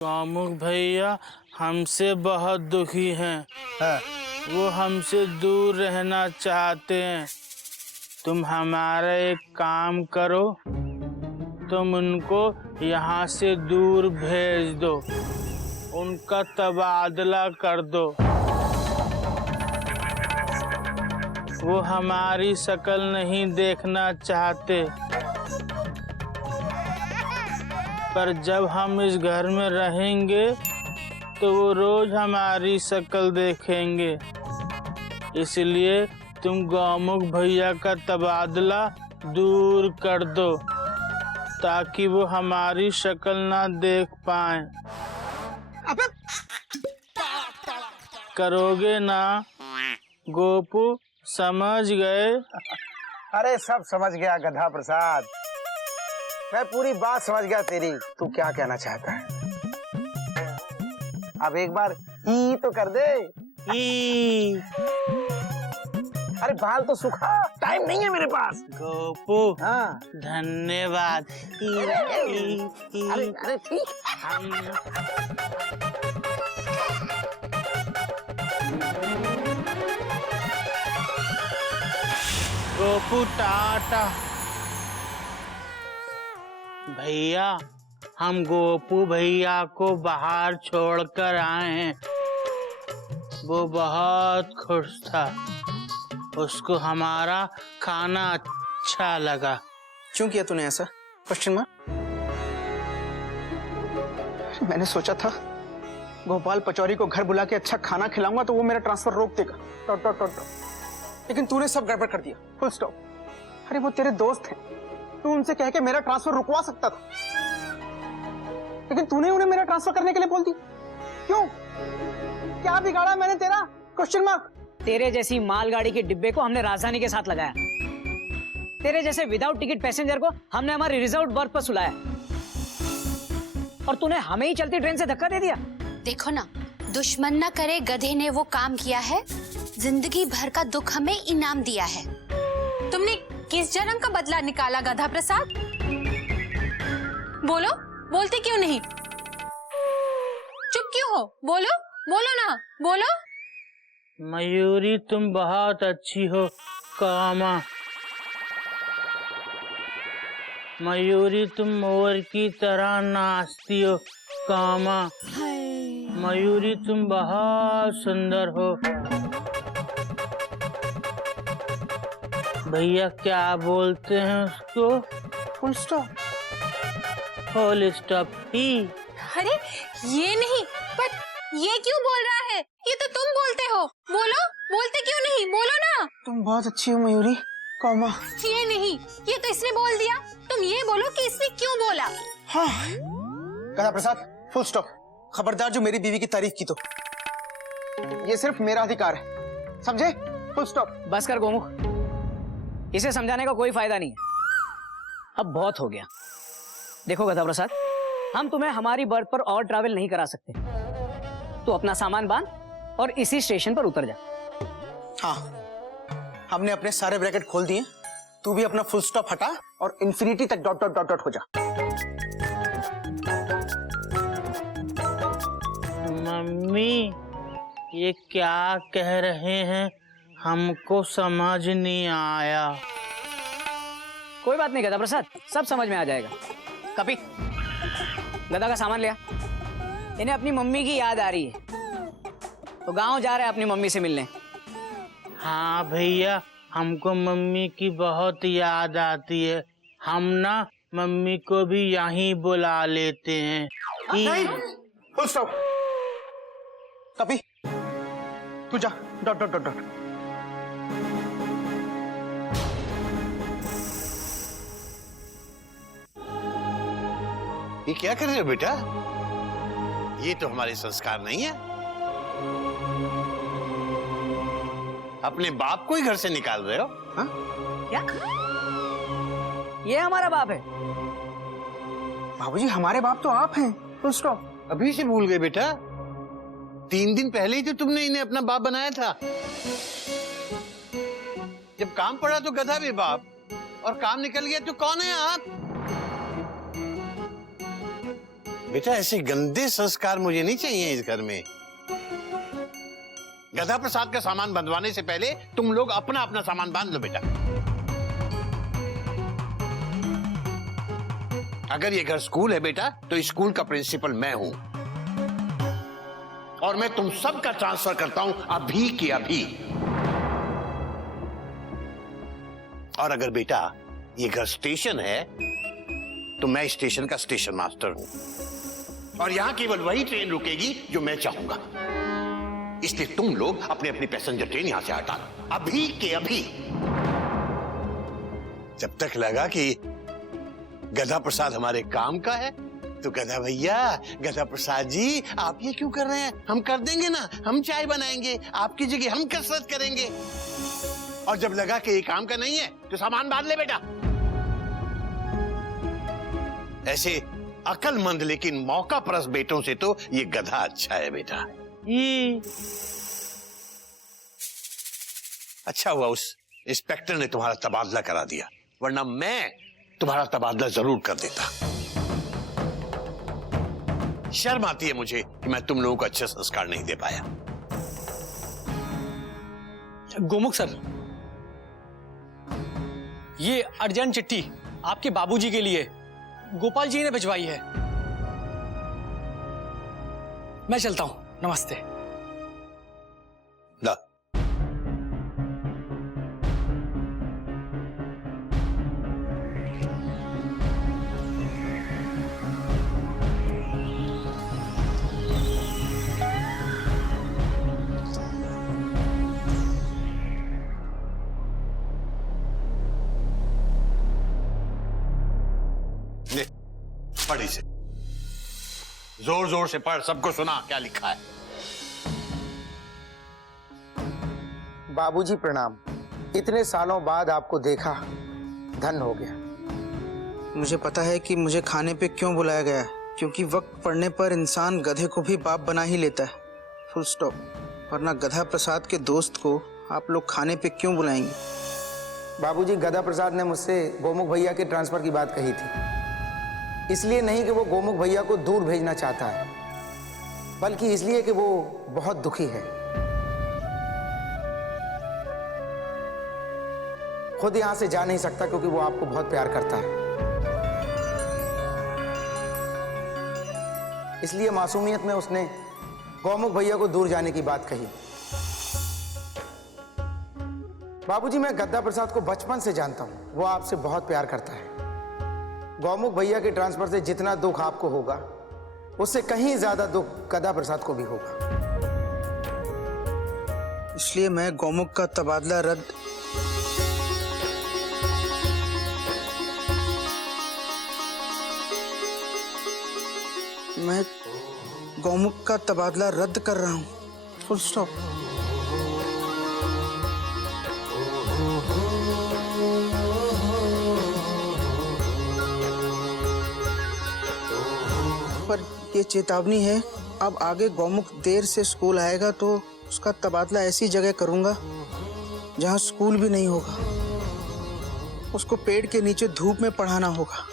कामुक भैया हमसे बहुत दुखी हैं। हाँ। वो हमसे दूर रहना चाहते हैं। तुम हमारा एक काम करो, तुम उनको यहाँ से दूर भेज दो, उनका तबादला कर दो। वो हमारी शक्ल नहीं देखना चाहते, पर जब हम इस घर में रहेंगे तो वो रोज हमारी शक्ल देखेंगे। इसलिए तुम गौमुख भैया का तबादला दूर कर दो ताकि वो हमारी शक्ल ना देख पाएं। करोगे ना गोपू? समझ गए? अरे सब समझ गया गधा प्रसाद, मैं पूरी बात समझ गया तेरी। तू क्या कहना चाहता है? अब एक बार ही तो कर दे। ई अरे बाल तो सुखा, टाइम नहीं है मेरे पास। गोपू हाँ। धन्यवाद। अरे अरे ठीक। गोपू टाटा। भैया हम गोपू भैया को बाहर छोड़कर आए हैं। वो बहुत खुश था, उसको हमारा खाना अच्छा लगा। क्यों किया तूने ऐसा? Question mark. मैंने सोचा था गोपाल पचौरी को घर बुला के अच्छा खाना खिलाऊंगा तो वो मेरा ट्रांसफर रोक देगा। Dot dot dot dot. लेकिन तूने सब गड़बड़ कर दिया। Full stop. अरे वो तेरे दोस्त हैं, तू उनसे कह के मेरा ट्रांसफर रुकवा सकता था, लेकिन तूने उन्हें मेरा ट्रांसफर करने के लिए बोल दी। क्यों? क्या बिगाड़ा मैंने तेरा? Question mark. तेरे जैसी मालगाड़ी के डिब्बे को हमने राजधानी के साथ लगाया, तेरे जैसे विदाउट टिकट पैसेंजर को हमने हमारी रिजर्व बर्थ पर सुलाया, और तूने हमें ही चलती ट्रेन से धक्का दे दिया। देखो ना, दुश्मन न करे गधे ने वो काम किया है, जिंदगी भर का दुख हमें इनाम दिया है। तुमने किस जन्म का बदला निकाला गधा प्रसाद? बोलो, बोलते क्यों नहीं? चुप क्यों हो? बोलो बोलो ना, बोलो। मयूरी तुम बहुत अच्छी हो कामा। मयूरी तुम मोर की तरह नाचती हो कामा। मयूरी तुम बहुत सुंदर हो। भैया क्या बोलते हैं उसको? Full stop. फुल स्टॉप ही। अरे ये नहीं, पर ये क्यों बोल रहा है? ये तो तुम बोलते हो। बोलो, बोलते क्यों नहीं? बोलो ना। तुम बहुत अच्छी हो मयूरी, कौमा। ये नहीं, ये तो इसने बोल दिया। तुम ये बोलो कि इसने क्यों बोला। हाँ। गधा प्रसाद, फुल स्टॉप। खबरदार जो मेरी बीवी की तारीफ की तो। ये सिर्फ मेरा अधिकार है, समझे? Full stop. बस कर गोमुख, इसे समझाने का कोई फायदा नहीं है, अब बहुत हो गया। देखो गधा प्रसाद, हम तुम्हें हमारी बर्थ पर और ट्रैवल नहीं करा सकते। तू अपना सामान बांध और इसी स्टेशन पर उतर जा। हाँ, हमने अपने सारे ब्रैकेट खोल दिए। तू भी अपना फुल स्टॉप हटा और इंफिनिटी तक डॉट डॉट डॉट डॉट हो जा। मम्मी ये क्या कह रहे हैं? हमको समझ नहीं आया। कोई बात नहीं गधा प्रसाद, सब समझ में आ जाएगा। कपी, गधा का सामान लिया। इन्हें अपनी मम्मी की याद आ रही है, तो गांव जा रहे हैं अपनी मम्मी से मिलने। हाँ भैया, हमको मम्मी की बहुत याद आती है। हम ना मम्मी को भी यहीं बुला लेते हैं। नहीं, फुल स्टॉप। कपी, तू जा, डॉट डॉट डॉट डॉट। ये क्या कर रहे हो बेटा? ये तो हमारे संस्कार नहीं है। अपने बाप को ही घर से निकाल रहे हो? हाँ? क्या? ये हमारा बाप है? बाबूजी, हमारे बाप तो आप हैं। Full stop. अभी से भूल गए बेटा? 3 दिन पहले ही तो तुमने इन्हें अपना बाप बनाया था। जब काम पड़ा तो गधा भी बाप, और काम निकल गया तो कौन है आप? बेटा ऐसे गंदे संस्कार मुझे नहीं चाहिए इस घर में। गधा प्रसाद का सामान बंधवाने से पहले तुम लोग अपना अपना सामान बांध लो बेटा। अगर ये घर स्कूल है बेटा, तो स्कूल का प्रिंसिपल मैं हूं और मैं तुम सबका ट्रांसफर करता हूं अभी के अभी। और अगर बेटा ये घर स्टेशन है, तो मैं स्टेशन का स्टेशन मास्टर हूं और यहां केवल वही ट्रेन रुकेगी जो मैं चाहूंगा। इसलिए तुम लोग अपने अपनी पैसेंजर ट्रेन यहां से हटा लो अभी के अभी। जब तक लगा कि गधा प्रसाद हमारे काम का है, तो गधा भैया, गधा प्रसाद जी, आप ये क्यों कर रहे हैं? हम कर देंगे ना, हम चाय बनाएंगे, आपकी जगह हम कसरत करेंगे। और जब लगा कि ये काम का नहीं है, तो सामान बांध ले बेटा। ऐसे अकलमंद लेकिन मौका परस्त बेटों से तो ये गधा अच्छा है बेटा। अच्छा हुआ उस इंस्पेक्टर ने तुम्हारा तबादला करा दिया, वरना मैं तुम्हारा तबादला जरूर कर देता। शर्म आती है मुझे कि मैं तुम लोगों को अच्छे संस्कार नहीं दे पाया। गोमुख सर, ये अर्जेंट चिट्ठी आपके बाबूजी के लिए गोपाल जी ने भिजवाई है। मैं चलता हूं, नमस्ते। ला। पढ़ इसे, जोर जोर से पढ़, सबको सुना क्या लिखा है। बाबूजी प्रणाम। इतने सालों बाद आपको देखा, धन हो गया। मुझे पता है कि मुझे खाने पे क्यों बुलाया गया है, क्योंकि वक्त पड़ने पर इंसान गधे को भी बाप बना ही लेता है, फुल स्टॉप। वरना गधा प्रसाद के दोस्त को आप लोग खाने पे क्यों बुलाएंगे? बाबूजी, गधा प्रसाद ने मुझसे गोमुख भैया के ट्रांसफर की बात कही थी। इसलिए नहीं कि वो गोमुख भैया को दूर भेजना चाहता है, बल्कि इसलिए कि वो बहुत दुखी है। खुद यहां से जा नहीं सकता क्योंकि वो आपको बहुत प्यार करता है। इसलिए मासूमियत में उसने गोमुख भैया को दूर जाने की बात कही। बाबूजी, मैं गधा प्रसाद को बचपन से जानता हूं, वो आपसे बहुत प्यार करता है। गोमुख भैया के ट्रांसफर से जितना दुख आपको होगा, उससे कहीं ज्यादा दुख गधा प्रसाद को भी होगा। इसलिए मैं गोमुख का तबादला रद्द कर रहा हूं, फुल स्टॉप। पर ये चेतावनी है, अब आगे गोमुख देर से स्कूल आएगा तो उसका तबादला ऐसी जगह करूंगा जहां स्कूल भी नहीं होगा। उसको पेड़ के नीचे धूप में पढ़ाना होगा।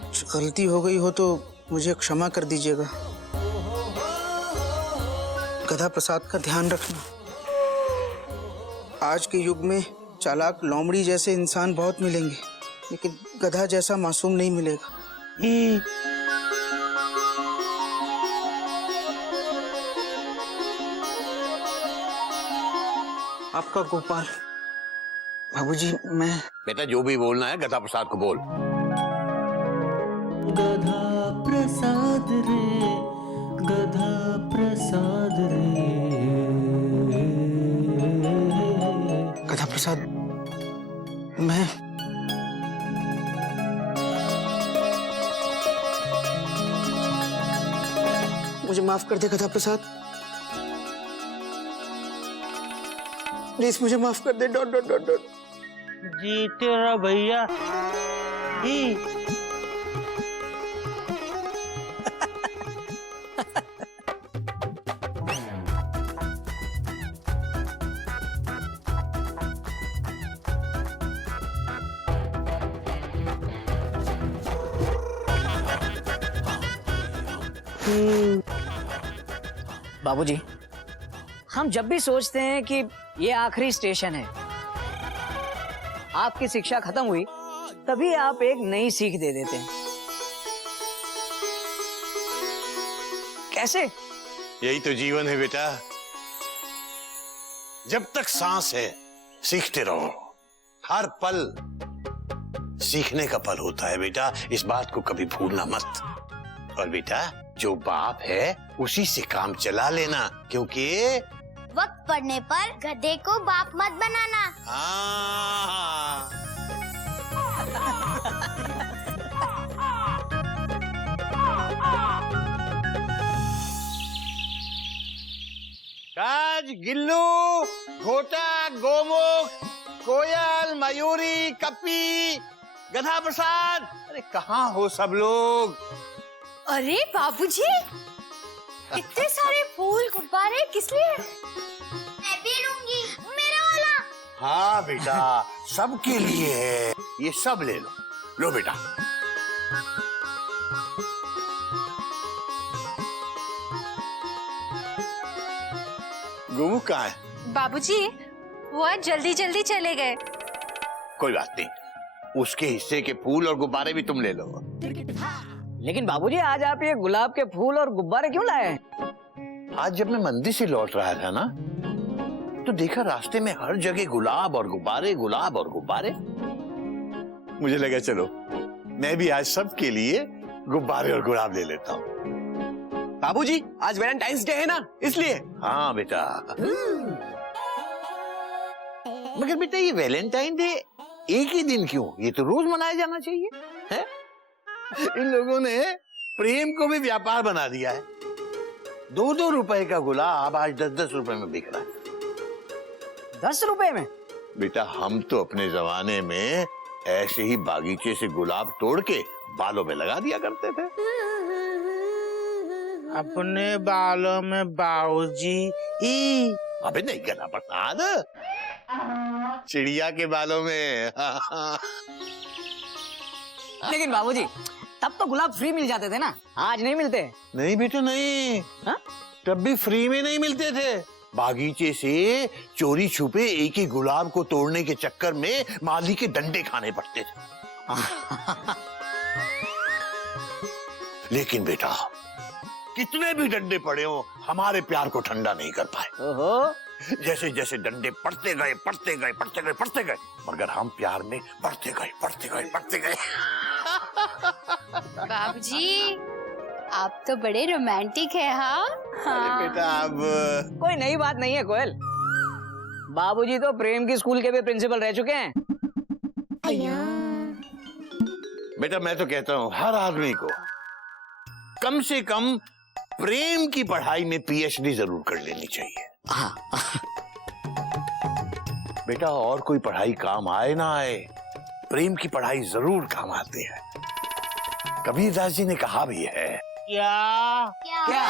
कुछ गलती हो गई हो तो मुझे क्षमा कर दीजिएगा। गधा प्रसाद का ध्यान रखना। आज के युग में चालाक लोमड़ी जैसे इंसान बहुत मिलेंगे, लेकिन गधा जैसा मासूम नहीं मिलेगा। आपका गोपाल। बाबूजी, मैं बेटा जो भी बोलना है गधा प्रसाद को बोल। गधा प्रसाद रे, गधा प्रसाद रे। गधा प्रसाद, मैं मुझे माफ कर दे गधा प्रसाद, प्लीज मुझे माफ कर दे। Dot dot dot dot. जीते रहो भैया। बाबूजी, हम जब भी सोचते हैं कि ये आखिरी स्टेशन है, आपकी शिक्षा खत्म हुई, तभी आप एक नई सीख दे देते हैं। कैसे? यही तो जीवन है बेटा। जब तक सांस है सीखते रहो। हर पल सीखने का पल होता है बेटा, इस बात को कभी भूलना मत। और बेटा, जो बाप है उसी से काम चला लेना, क्योंकि वक्त पड़ने पर गधे को बाप मत बनाना। हाँ। काज, गिल्लू, घोटा, गोमुख, कोयल, मयूरी, कप्पी, गधा प्रसाद, अरे कहाँ हो सब लोग? अरे बाबूजी, इतने सारे फूल गुब्बारे किस लिए? मैं भी लूंगी, मेरा वाला। हाँ बेटा, सबके लिए है, ये सब ले लो। लो बेटा। गोमुख कहाँ है? बाबूजी, वो आज जल्दी जल्दी चले गए। कोई बात नहीं, उसके हिस्से के फूल और गुब्बारे भी तुम ले लो। लेकिन बाबूजी, आज आप ये गुलाब के फूल और गुब्बारे क्यों लाए? आज जब मैं मंदिर से लौट रहा था ना, तो देखा रास्ते में हर जगह गुलाब और गुब्बारे, गुलाब और गुब्बारे। मुझे लगा चलो मैं भी आज सबके लिए गुब्बारे और गुलाब ले लेता हूँ। बाबूजी, आज वैलेंटाइंस डे है ना, इसलिए। हाँ बेटा। मगर बेटा, ये वैलेंटाइन डे एक ही दिन क्यों? ये तो रोज मनाया जाना चाहिए, है? इन लोगों ने प्रेम को भी व्यापार बना दिया है। 2-2 रुपए का गुलाब आज 10-10 रुपए में बिक रहा है। 10 रुपए में? बेटा, हम तो अपने जमाने में ऐसे ही बागीचे से गुलाब तोड़ के बालों में लगा दिया करते थे। अपने बालों में बाबूजी ही। अबे नहीं, गधा प्रसाद, चिड़िया के बालों में। लेकिन बाबूजी, तब तो गुलाब फ्री मिल जाते थे ना, आज नहीं मिलते। नहीं बेटा नहीं, हाँ? तब भी फ्री में नहीं मिलते थे। बागीचे से चोरी छुपे एक ही गुलाब को तोड़ने के चक्कर में माली के डंडे खाने पड़ते थे। लेकिन बेटा, कितने भी डंडे पड़े हो, हमारे प्यार को ठंडा नहीं कर पाए। ओहो, जैसे जैसे डंडे पड़ते गए, पड़ते गए, पड़ते गए, पड़ते गए, मगर हम प्यार में बढ़ते गए, बढ़ते गए, बढ़ते गए। बाबूजी, आप तो बड़े रोमांटिक है। हाँ अरे बेटा, अब कोई नई बात नहीं है कोयल। बाबूजी तो प्रेम की स्कूल के भी प्रिंसिपल रह चुके हैं। बेटा, मैं तो कहता हूँ हर आदमी को कम से कम प्रेम की पढ़ाई में पीएचडी जरूर कर लेनी चाहिए। बेटा, और कोई पढ़ाई काम आए ना आए, प्रेम की पढ़ाई जरूर काम आती है। कबीरदास जी ने कहा भी है, क्या?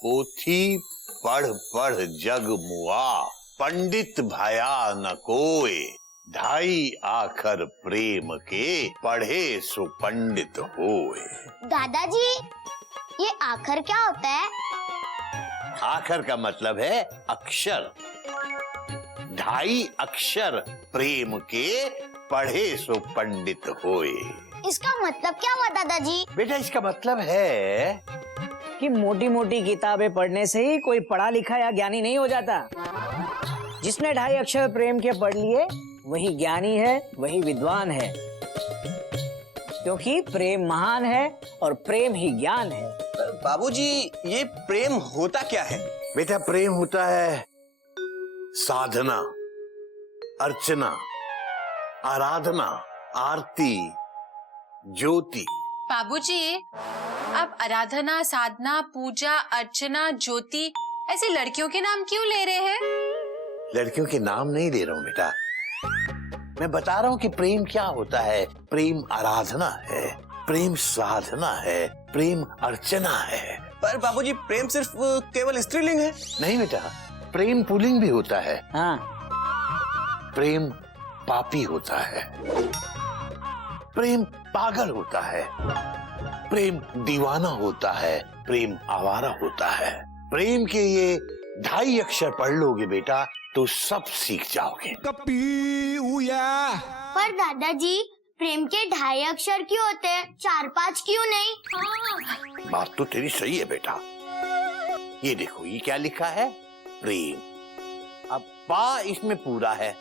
पोथी पढ़ पढ़ जग मुआ, पंडित भया न कोय, ढाई आखर प्रेम के, पढ़े सो पंडित होए। दादाजी, ये आखर क्या होता है? आखर का मतलब है अक्षर। 2.5 अक्षर प्रेम के, पढ़े सो पंडित होए। इसका मतलब क्या हुआ दादाजी? बेटा, इसका मतलब है कि मोटी मोटी किताबें पढ़ने से ही कोई पढ़ा लिखा या ज्ञानी नहीं हो जाता। जिसने 2.5 अक्षर प्रेम के पढ़ लिए वही ज्ञानी है, वही विद्वान है। क्योंकि प्रेम महान है और प्रेम ही ज्ञान है। बाबूजी, ये प्रेम होता क्या है? बेटा, प्रेम होता है साधना, अर्चना, आराधना, आरती, ज्योति। बाबूजी, आप आराधना, साधना, पूजा, अर्चना, ज्योति ऐसी लड़कियों के नाम क्यों ले रहे हैं? लड़कियों के नाम नहीं ले रहा हूँ बेटा, मैं बता रहा हूँ कि प्रेम क्या होता है। प्रेम आराधना है, प्रेम साधना है, प्रेम अर्चना है। पर बाबूजी, प्रेम सिर्फ केवल स्त्रीलिंग है। नहीं बेटा, प्रेम पुल्लिंग भी होता है। हाँ, प्रेम पापी होता है, प्रेम पागल होता है, प्रेम दीवाना होता है, प्रेम आवारा होता है। प्रेम के ये 2.5 अक्षर पढ़ लोगे बेटा तो सब सीख जाओगे। पर दादाजी प्रेम के 2.5 अक्षर क्यों होते हैं, 4-5 क्यों नहीं? बात तो तेरी सही है बेटा। ये देखो ये क्या लिखा है, प्रेम। अब पा इसमें पूरा है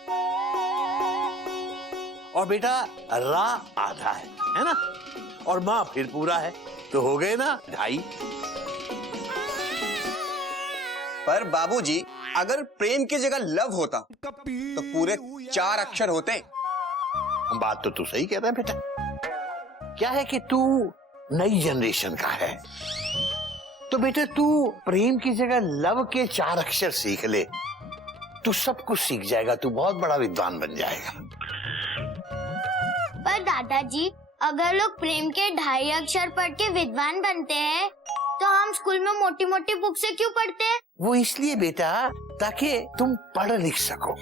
और बेटा रा आधा है ना, और माँ फिर पूरा है, तो हो गए ना 2.5। पर बाबूजी अगर प्रेम की जगह लव होता तो पूरे 4 अक्षर होते। बात तो तू सही कह रहा है बेटा। क्या है कि तू नई जनरेशन का है, तो बेटा तू प्रेम की जगह लव के 4 अक्षर सीख ले, तू सब कुछ सीख जाएगा, तू बहुत बड़ा विद्वान बन जाएगा। पर दादाजी अगर लोग प्रेम के 2.5 अक्षर पढ़ के विद्वान बनते हैं तो हम स्कूल में मोटी मोटी बुक से क्यों पढ़ते हैं? वो इसलिए बेटा ताकि तुम पढ़ लिख सको।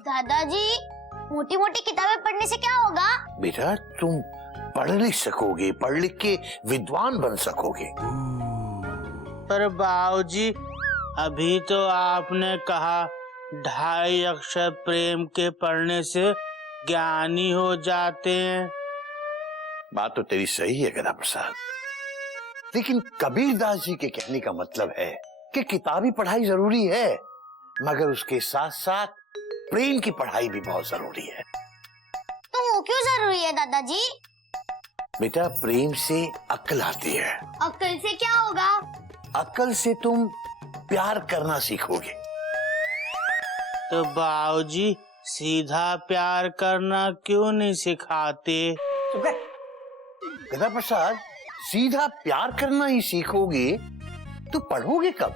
दादाजी मोटी मोटी किताबें पढ़ने से क्या होगा? बेटा तुम पढ़ लिख सकोगे, पढ़ लिख के विद्वान बन सकोगे। पर बाबूजी अभी तो आपने कहा 2.5 अक्षर प्रेम के पढ़ने से ज्ञानी हो जाते हैं। बात तो तेरी सही है गधा प्रसाद, लेकिन कबीरदास जी के कहने का मतलब है कि किताबी पढ़ाई जरूरी है, मगर उसके साथ साथ प्रेम की पढ़ाई भी बहुत जरूरी है। तो वो क्यों जरूरी है दादाजी? बेटा प्रेम से अक्ल आती है। अक्ल से क्या होगा? अक्ल से तुम प्यार करना सीखोगे। तो बाबूजी सीधा प्यार करना क्यों नहीं सिखाते? गधा प्रसाद सीधा प्यार करना ही सीखोगे तो पढ़ोगे कब?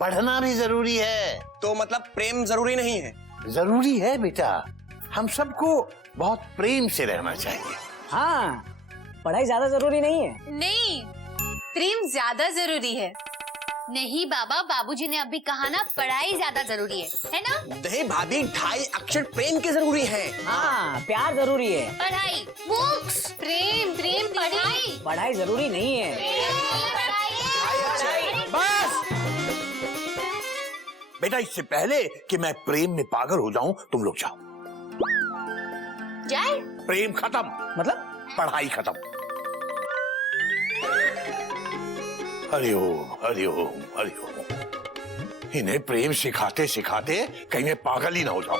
पढ़ना भी जरूरी है। तो मतलब प्रेम जरूरी नहीं है? जरूरी है बेटा, हम सबको बहुत प्रेम से रहना चाहिए। हाँ, पढ़ाई ज्यादा जरूरी नहीं है। नहीं, प्रेम ज्यादा जरूरी है। नहीं बाबा, बाबूजी ने अभी कहा ना पढ़ाई ज्यादा जरूरी है ना? नहीं भाभी, 2.5 अक्षर प्रेम के जरूरी है। हाँ, प्यार जरूरी है। पढ़ाई, बुक्स, प्रेम, प्रेम, पढ़ाई। पढ़ाई जरूरी नहीं है। बस बेटा, इससे पहले कि मैं प्रेम में पागल हो जाऊं तुम लोग जाओ। जाए? प्रेम खत्म, मतलब पढ़ाई खत्म। हरिओम हरिओम हरिओम। इन्हें प्रेम सिखाते सिखाते कहीं मैं पागल ही ना हो जाऊं।